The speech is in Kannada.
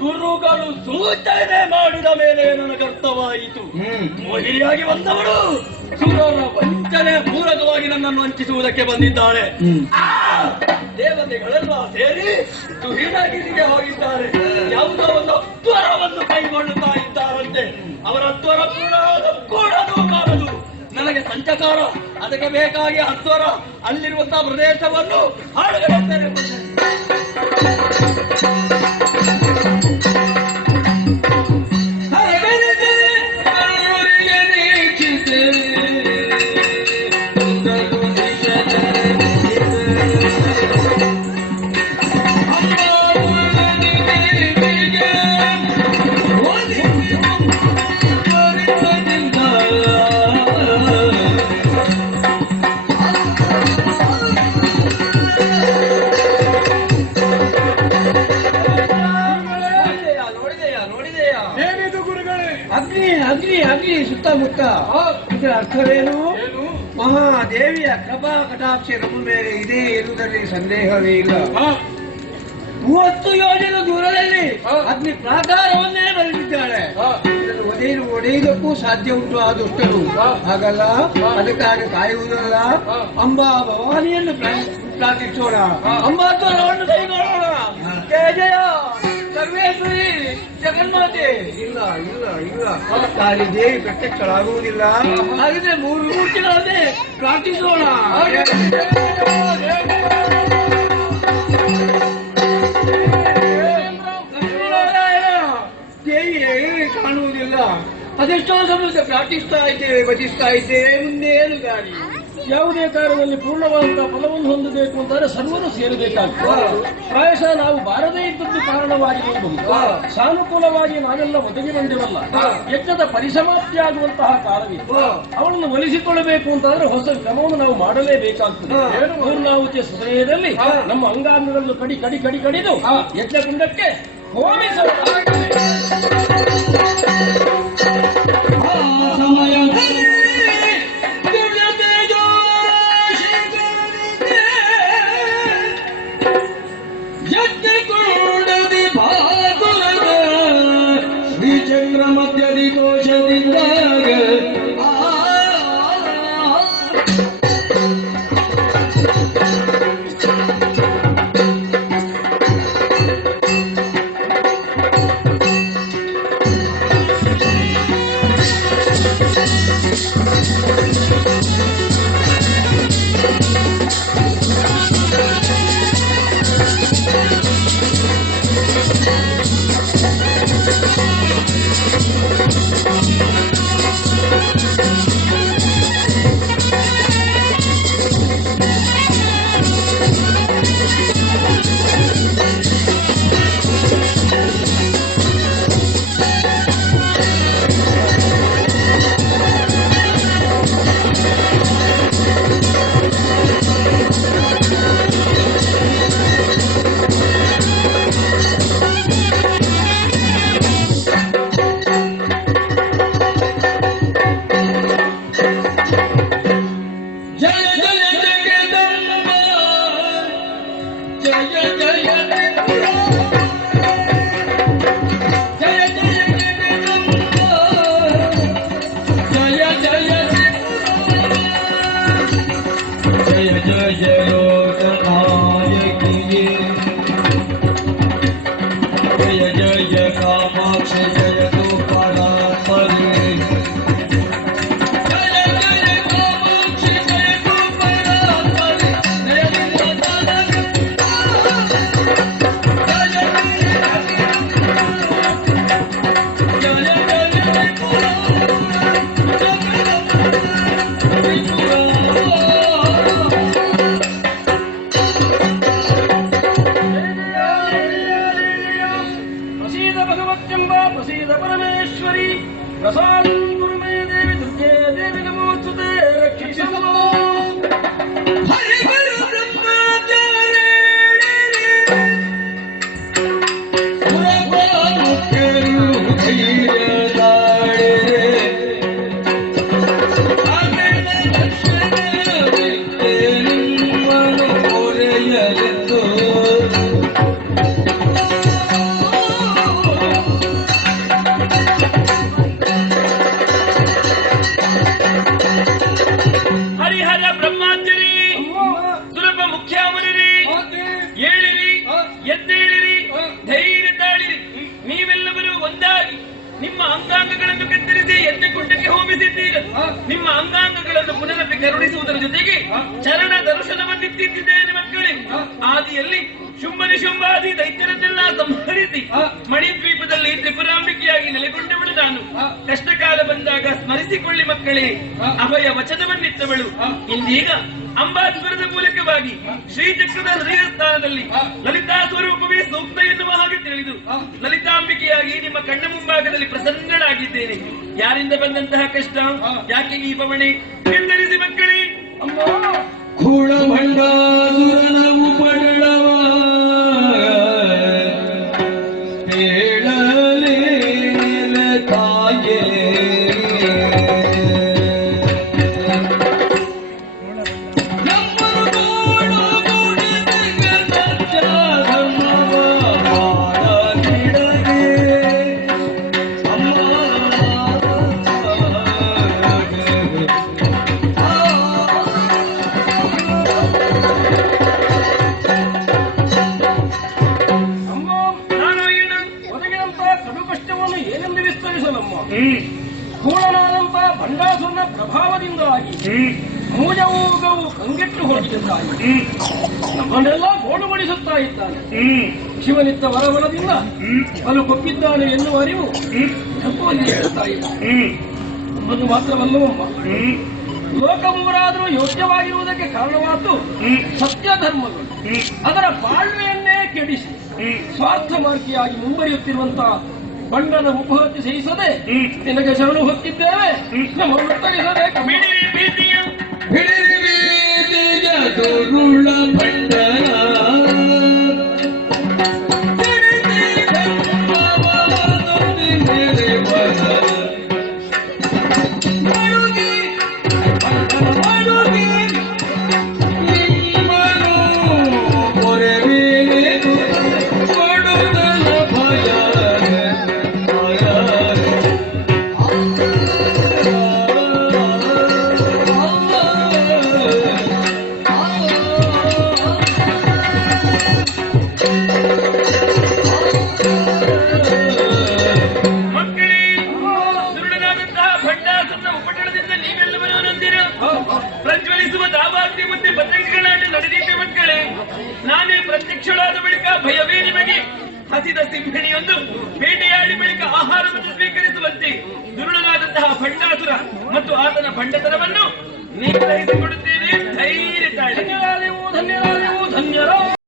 ಗುರುಗಳು ಸೂಚನೆ ಮಾಡಿದ ಮೇಲೆ ನನಗರ್ಥವಾಯಿತು. ಮೋಹಿನಿಯಾಗಿ ಬಂದವಳು ಸುರರ ವಂಚನೆ ಪೂರಕವಾಗಿ ನನ್ನನ್ನು ವಂಚಿಸುವುದಕ್ಕೆ ಬಂದಿದ್ದಾಳೆ. ದೇವತೆಗಳೆಲ್ಲ ಸೇರಿ ಸುಹೀನಗಿರಿಗೆ ಹೋಗಿದ್ದಾರೆ. ಯಾವುದೋ ಒಂದು ಅತ್ವರವನ್ನು ಕೈಗೊಳ್ಳುತ್ತಾ ಇದ್ದಾರಂತೆ. ಅವರ ಅತ್ವರ ಕೂಡದು ಕಾರದು. ನನಗೆ ಸಂಚಕಾರ, ಅದಕ್ಕೆ ಬೇಕಾಗಿ ಅತ್ವರ ಅಲ್ಲಿರುವಂತಹ ಪ್ರದೇಶವನ್ನು ಹಾಳುಗಡೆ ಅಗ್ನಿ ಸುತ್ತಮುತ್ತ. ಇದರ ಅರ್ಥವೇನು? ಮಹಾದೇವಿಯ ಕೃಪಾ ಕಟಾಕ್ಷ ನಮ್ಮ ಮೇಲೆ ಇದೆ ಎನ್ನುವುದರಲ್ಲಿ ಸಂದೇಹವೇ ಇಲ್ಲ. 30 ಯೋಜನೆ ದೂರದಲ್ಲಿ ಅಗ್ನಿ ಪ್ರಾಕಾರವನ್ನೇ ಬರೆದಿದ್ದಾಳೆ. ಇದನ್ನು ಒಡೆಯುವುದಕ್ಕೂ ಸಾಧ್ಯ ಉಂಟು ಆ ದುಷ್ಟರು. ಹಾಗಲ್ಲ, ಅದಕ್ಕಾಗಿ ಕಾಯುವುದಲ್ಲ. ಅಂಬಾ ಭವಾನಿಯನ್ನು ಪ್ರಾರ್ಥಿಸೋಣ, ಅಂಬಾತ್ವರವನ್ನು ಕೈಗೊಳ್ಳೋಣ. ಜಯ ಜಯ ಸರ್ವೇಶ್ವರಿ ಜಗನ್ಮಾತೆ. ಇಲ್ಲ ಇಲ್ಲ ಇಲ್ಲ, ತಾಯಿ ದೇವಿ ಪ್ರತ್ಯಕ್ಷಳಾಗುವುದಿಲ್ಲ. ಹಾಗಿದ್ರೆ 3 ಮೂರ್ತಿಗಳನ್ನೇ ಪ್ರಾರ್ಥಿಸೋಣ. ದೇವಿಯೇ ಕಾಣುವುದಿಲ್ಲ. ಅದೆಷ್ಟೋ ಸಮಸ್ಯೆ ಪ್ರಾರ್ಥಿಸ್ತಾ ಇದ್ದೇವೆ, ಭಜಿಸ್ತಾ ಇದ್ದೇವೆ. ಮುಂದೇನು ದಾರಿ? ಯಾವುದೇ ಕಾರ್ಯದಲ್ಲಿ ಪೂರ್ಣವಾದಂತಹ ಫಲವನ್ನು ಹೊಂದಬೇಕು ಅಂತಾರೆ ಸರ್ವರು ಸೇರಬೇಕಾಗ್ತದೆ. ಪ್ರಾಯಶಃ ನಾವು ಬಾರದೇ ಇದ್ದದ್ದು ಕಾರಣವಾಗಿರಬಹುದು. ಸಾನುಕೂಲವಾಗಿ ನಾವೆಲ್ಲ ಒದಗಿ ಬಂದಿವಲ್ಲ. ಯಜ್ಞದ ಪರಿಸಮಾಪ್ತಿ ಆಗುವಂತಹ ಕಾಲವಿತ್ತು. ಅವಳನ್ನು ಒಲಿಸಿಕೊಳ್ಳಬೇಕು ಅಂತಾದ್ರೆ ಹೊಸ ಕ್ರಮವನ್ನು ನಾವು ಮಾಡಲೇಬೇಕಾಗ್ತದೆ. ಪೂರ್ಣಾಹುತಿಯ ಸಮಯದಲ್ಲಿ ನಮ್ಮ ಅಂಗಾಂಗಗಳನ್ನು ಕಡಿ ಕಡಿ ಕಡಿ ಕಡಿದು ಯಜ್ಞಕುಂಡಕ್ಕೆ ಹೋಮಿಸುವ ಶ್ರೀಚಕ್ರ ಮಧ್ಯದಿ ಕೋಶದಿಂದಾಗ ಹರಿಹರ ಬ್ರಹ್ಮಾಂಜರಿ ಸುಲಭ ಮುಖ್ಯಾಮರರಿ ಏಳಿರಿ, ಎದ್ದೇಳಿರಿ, ಧೈರ್ಯ ತಾಳಿರಿ. ನೀವೆಲ್ಲರೂ ಒಂದಾಗಿ ನಿಮ್ಮ ಅಂಗಾಂಗಗಳನ್ನು ಕತ್ತರಿಸಿ ಯಜ್ಞಕುಂಡಕ್ಕೆ ಹೋಮಿಸಿದ್ದೀರ. ನಿಮ್ಮ ಅಂಗಾಂಗಗಳನ್ನು ಪುನರಪಿ ಕರುಣಿಸುವುದರ ಜೊತೆಗೆ ಚರಣ ದರ್ಶನವನ್ನಿತ್ತಿದ್ದೇನೆ ಮಕ್ಕಳೇ. ಆದಿಯಲ್ಲಿ ಶುಂಭಾದಿ ದೈತ್ಯರನ್ನೆಲ್ಲ ಸಂಹರಿಸಿ ಮಣಿದ್ವೀಪದಲ್ಲಿ ತ್ರಿಪುರಾಂಬಿಕೆಯಾಗಿ ನೆಲೆಗೊಂಡವಳು ನಾನು. ಕಷ್ಟಕಾಲ ಬಂದಾಗ ಸ್ಮರಿಸಿಕೊಳ್ಳಿ ಮಕ್ಕಳೇ, ಅಭಯ ವಚನವನ್ನಿತ್ತವಳು. ಇಂದೀಗ ಅಂಬಾಸ್ವರದ ಮೂಲಕವಾಗಿ ಶ್ರೀಚಕ್ರದ ಹೃದಯ ಸ್ಥಾನದಲ್ಲಿ ಲಲಿತಾ ಸ್ವರೂಪವೇ ಸೂಕ್ತ ಎನ್ನುವ ಹಾಗೆ ತಿಳಿದು ಲಲಿತಾಂಬಿಕೆಯಾಗಿ ನಿಮ್ಮ ಕಣ್ಣ ಮುಂಭಾಗದಲ್ಲಿ ಪ್ರಸನ್ನಳಾಗಿದ್ದೇನೆ. ಯಾರಿಂದ ಬಂದಂತಹ ಕಷ್ಟ, ಯಾಕೆ ಈ ಬವಣೆ ಎಂದರಿಸಿ ಮಕ್ಕಳೇ. ಕೂಳಭಂಡಾಸುರನವು ಪಡಳವ ಹೇಳಲೇ ತಾಯೇ ಕೂಳನಾದಂತ ಭಂಡಾಸುರನ ಪ್ರಭಾವದಿಂದಾಗಿ ಮೂಜವೂಗವು ಕಂಗೆಟ್ಟು ಹೋಗಿದ್ದಾಗಿ ನಮ್ಮನ್ನೆಲ್ಲ ಗೋಳುಗೊಳಿಸುತ್ತಾ ಇದ್ದಾನೆ. ಶಿವನಿತ್ತ ವರವರದಿಂದ ಅದು ಕೊಪ್ಪಿದ್ದಾನೆ ಎನ್ನುವ ಅರಿವು ತಪ್ಪುತ್ತಾ ಇಲ್ಲ. ಅದು ಮಾತ್ರವಲ್ಲವಮ್ಮ, ಲೋಕಮೂರಾದರೂ ಯೋಗ್ಯವಾಗಿರುವುದಕ್ಕೆ ಕಾರಣವಾದ್ದು ಸತ್ಯ ಧರ್ಮಗಳು. ಅದರ ಬಾಳ್ವೆಯನ್ನೇ ಕೆಡಿಸಿ ಸ್ವಾರ್ಥ ಮಾರ್ಗಿಯಾಗಿ ಮುಂಬರಿಯುತ್ತಿರುವಂತಹ ಬಂಡನ ಉಪಹತಿ ಸಹಿಸದೆ ನಿನಗೆ ಶರಣು ಹೊತ್ತಿದ್ದೇವೆ. ನಮ್ಮನ್ನು ತರಿಸಬೇಕು. ದುರುಳ ಬಂಡನ ಪ್ರಜ್ವಲಿಸುವ ದಾವಾಗ್ನಿ ಮುಂದೆ ಪತಂಗಗಳಾಟ ನಡೆದಿದ್ದ ಮಕ್ಕಳೇ. ನಾನೇ ಪ್ರತ್ಯಕ್ಷಳಾದ ಬಳಿಕ ಭಯವೇ ನಿಮಗೆ. ಹಸಿದ ಸಿಂಹಿಣಿಯೊಂದು ಬೇಟೆಯಾಡಿ ಬಳಿಕ ಆಹಾರವನ್ನು ಸ್ವೀಕರಿಸುವಂತೆ ದುರುಳನಾದಂತಹ ಭಂಡಾಸುರ ಮತ್ತು ಆತನ ಭಂಡತನವನ್ನು ನಿರ್ವಹಿಸಿಕೊಡುತ್ತೇನೆ. ಧೈರ್ಯ ತಾಳಿ.